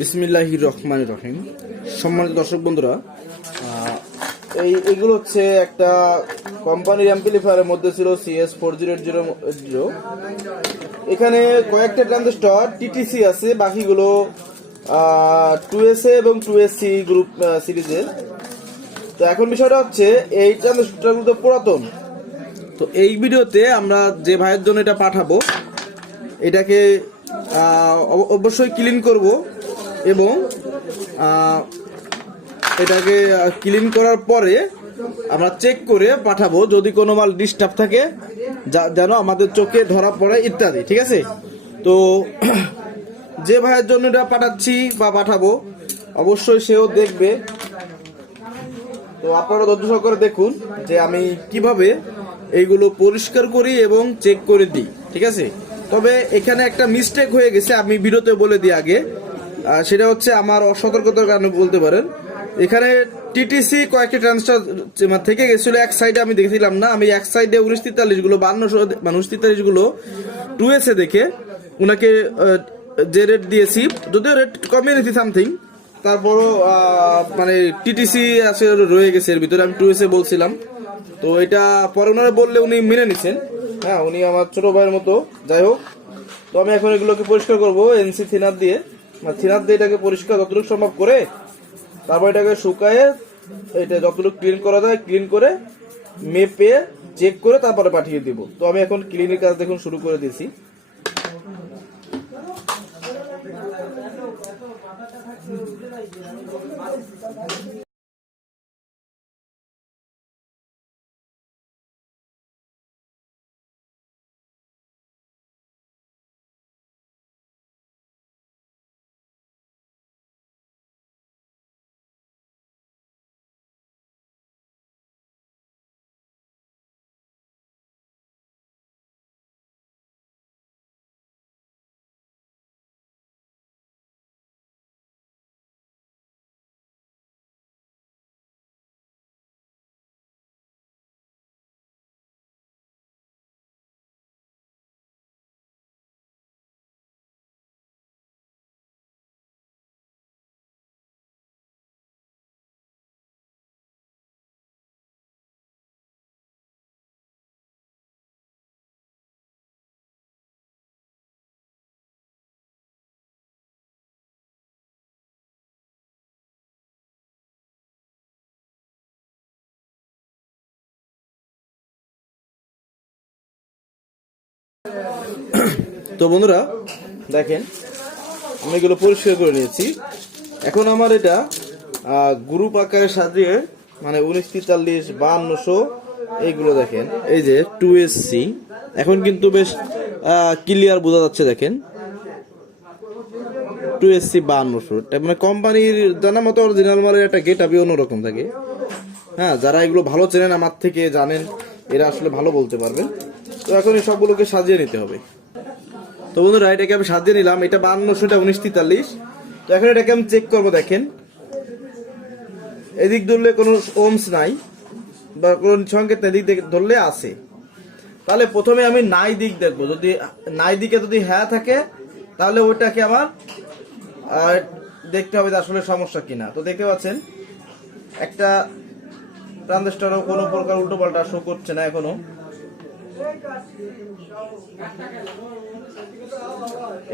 বিসমিল্লাহি রহমান রহিম। সম্মানিত দর্শক বন্ধুরা এই এগুলো হচ্ছে একটা কোম্পানির অ্যাম্পলিফায়ারের মধ্যে ছিল CS four zero zero zero এখানে কয়েকটা ট্রানজিস্টর টিটিসি আছে, বাকিগুলো টু এস এ এবং টু এস সি গ্রুপ সিরিজের তো এখন বিষয়টা হচ্ছে, এই ট্রানজিস্টরগুলো তো পুরাতন। তো এই ভিডিওতে আমরা যে ভাইয়ের জন্য এটা পাঠাবো, এটাকে অব- অবশ্যই ক্লিন করব। এবং এটাকে ক্লিন করার পরে আমরা চেক করে পাঠাবো যদি কোনো মাল ডিস্টার্ব থাকে, যা- যেন আমাদের চোখে ধরা পড়ে ইত্যাদি, ঠিক আছে? তো, যে ভাইয়ের জন্য এটা পাঠাচ্ছি বা পাঠাবো, অবশ্যই সেও দেখবে। তো আপনারা ধৈর্য সহকারে দেখুন যে আমি কীভাবে এইগুলো পরিষ্কার করি এবং চেক করে দিই, ঠিক আছে? তবে এখানে একটা মিস্টেক হয়ে গেছে, আমি ভিডিওতে বলে দিই আগে। সেটা হচ্ছে আমার অসতর্কতার কারণে বলতে পারেন। এখানে টিটিসি কয়েকটি ট্রান্সফার থেকে গেছিল, এক সাইডে আমি দেখেছিলাম না। আমি এক সাইডে উনিশ তেতাল্লিশগুলো বান্নশো মানে উনিশ তেতাল্লিশগুলো টু এসে দেখে ওনাকে যে রেট দিয়েছি, যদিও রেট কমিয়ে নিয়েছি সামথিং তারপরও মানে টিটিসি আছে, রয়ে গেছে এর ভিতরে, আমি টু এসে বলছিলাম। তো এটা পরে ওনারা বললে উনি মেনে নিছেন। হ্যাঁ উনি আমার ছোট ভাইয়ের মতো, যাই হোক। তো আমি এখন এগুলোকে পরিষ্কার করব, এনসি থিনার দিয়ে। মানে থিনার দিয়ে এটাকে পরিষ্কার যতটুকু সম্ভব করে, তারপর এটাকে শুকায়ে এটা যতটুকু ক্লিন করা যায় ক্লিন করে মেপে চেক করে তারপরে পাঠিয়ে দিব। তো আমি এখন ক্লিনের কাজ দেখুন শুরু করে দিয়েছি। তো বন্ধুরা, দেখেন আমি এগুলো পরিষ্কার করে নিয়েছি। এখন আমার এটা গ্রুপ আকারে সাজিয়ে মানে উনিশ তেতাল্লিশ বাহান্নশো এইগুলো দেখেন। এই যে টু সি এখন কিন্তু বেশ ক্লিয়ার বোঝা যাচ্ছে, দেখেন। টু এসসি বাহান্নশো মানে কোম্পানির জানা মতো অরিজিনাল মালের একটা গেট আপি অন্যরকম থাকে। হ্যাঁ যারা এগুলো ভালো চেনেন, আমার থেকে জানেন, এরা আসলে ভালো বলতে পারবেন। তো এখন এই সবগুলোকে সাজিয়ে নিতে হবে। তো বন্ধুরা, এটাকে আমি সাজিয়ে নিলাম। এটা বান্নশো এটা উনিশ তেতাল্লিশ। তো এখন এটাকে আমি চেক করব, দেখেন। এদিক ধরলে কোনো ওমস নাই, বা কোনো সংকেত এদিক ধরলে আছে। তাহলে প্রথমে আমি নাই দিক দেখব। যদি নাই দিকে যদি হ্যাঁ থাকে, তাহলে ওইটাকে আমার দেখতে হবে আসলে সমস্যা কিনা। তো দেখতে পাচ্ছেন, একটা ট্রানজিস্টারও কোনো প্রকার উল্টো পাল্টা শো করছে না এখনও।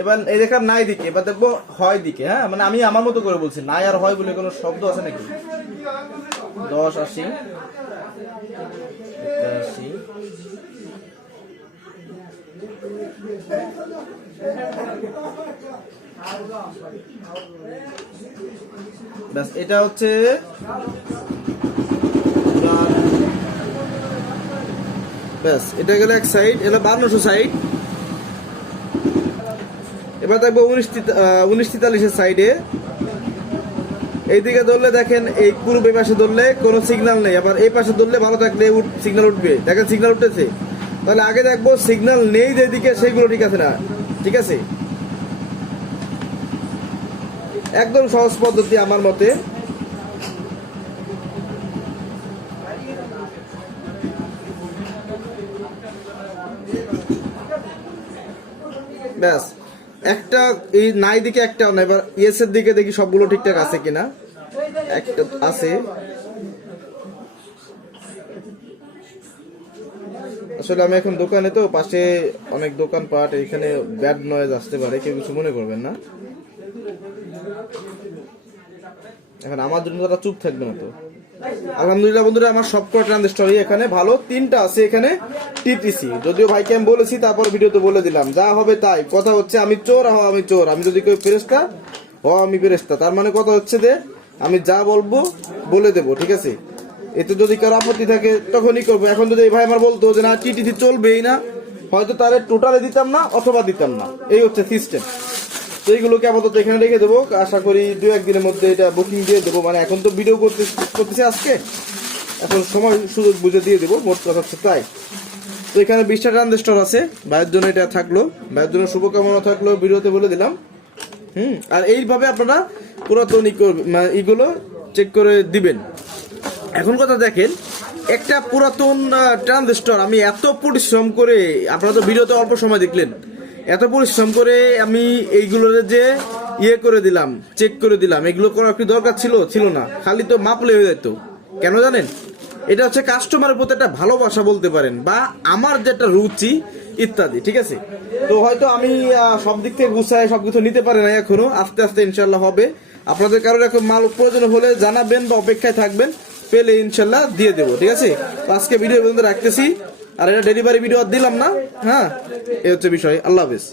এবার এই দেখার নাই দিকে, এবার দেখব হয় দিকে হ্যাঁ? মানে আমি আমার মতো করে বলছি, নাই আর হয় বলে কোনো শব্দ আছে নাকি? দশ আশি ব্যাস, এটা হচ্ছে ব্যাস, এটা গেল এক সাইড এটা বান্নশো সাইড এবার দেখব উনিশ উনিশ তেতাল্লিশের সাইডে এইদিকে ধরলে দেখেন এই পূর্ব এই পাশে ধরলে কোনো সিগন্যাল নেই, আবার এই পাশে ধরলে ভালো থাকলে সিগন্যাল উঠবে। দেখেন সিগন্যাল উঠতেছে তাহলে আগে দেখব সিগন্যাল নেই যেদিকে সেগুলো ঠিক আছে না। ঠিক আছে? একদম সহজ পদ্ধতি আমার মতে। ব্যাস। একটা এই নাই দিকে একটা না এবার ইয়েস এর দিকে দেখি সবগুলো ঠিকঠাক আছে কিনা। একটা আছে। আসলে আমি এখন দোকানে তো, পাশে অনেক দোকানপাট, এখানে ব্যাড নয়েজ আসতে পারে, কেউ কিছু মনে করবেন না। এখন আমার জন্য তারা চুপ থাকবে না তো। আলহামদুলিল্লাহ বন্ধুরা, আমার সবকটা ট্রানজিস্টরই এখানে ভালো। তিনটা আছে এখানে টিটিসি যদিও ভাইকে আমি বলেছি, তারপর ভিডিওতে বলে দিলাম। যা হবে তাই। কথা হচ্ছে, আমি চোর হও আমি চোর। আমি যদি কেউ ফেরেস্তা হ, আমি ফেরেস্তা তার মানে কথা হচ্ছে যে, আমি যা বলব, বলে দেবো, ঠিক আছে? এতে যদি কারও আপত্তি থাকে, তখনই করব। এখন যদি এই ভাই আমার বলতো যে, না টিটিসি চলবেই না, হয়তো তারে টোটালে দিতাম না, অথবা দিতাম না। এই হচ্ছে সিস্টেম তো এইগুলোকে আপাতত এখানে রেখে দেবো। আশা করি দু একদিনের মধ্যে এটা বুকিং দিয়ে দেবো। মানে এখন তো ভিডিও করতে করতেছি আজকে। এখন সময় সুযোগ বুঝে দিয়ে দেবো। মোট কথা হচ্ছে তাই। তো এখানে বিশটা ট্রানজিস্টর আছে। ভাইয়ের জন্য এটা থাকল। ভাইয়ের জন্য শুভকামনা থাকল। ভিডিওতে বলে দিলাম। হুম? আর এইভাবে আপনারা পুরাতন ই করবে- মানে ইগুলো চেক করে দিবেন। এখন কথা দেখেন, একটা পুরাতন ট্রানজিস্টর আমি এত পরিশ্রম করে আপনারা তো ভিডিওতে অল্প সময় দেখলেন। পরিশ্রম করে আমি এইগুলোর যে ইয়ে করে দিলাম চেক করে দিলাম, এগুলো করার কি দরকার ছিল? ছিল না। খালি তো মাপলে হয়ে যেত কেন জানেন? এটা হচ্ছে কাস্টমারের প্রতি একটা ভালোবাসা বলতে পারেন, বা আমার যেটা রুচি ইত্যাদি, ঠিক আছে? তো হয়তো আমি সব দিক থেকে গুছায় সবকিছু নিতে পারি না এখনও, আস্তে আস্তে ইনশাল্লাহ হবে। আপনাদের কারোর এখন মাল প্রয়োজন হলে জানাবেন বা অপেক্ষায় থাকবেন, পেলে ইনশাল্লাহ দিয়ে দেবো, ঠিক আছে? আজকে ভিডিও পর্যন্ত রাখতেছি। আর এটা ডেলিভারি ভিডিও দিলাম না? হ্যাঁ এই হচ্ছে বিষয়। আল্লাহ হাফিজ।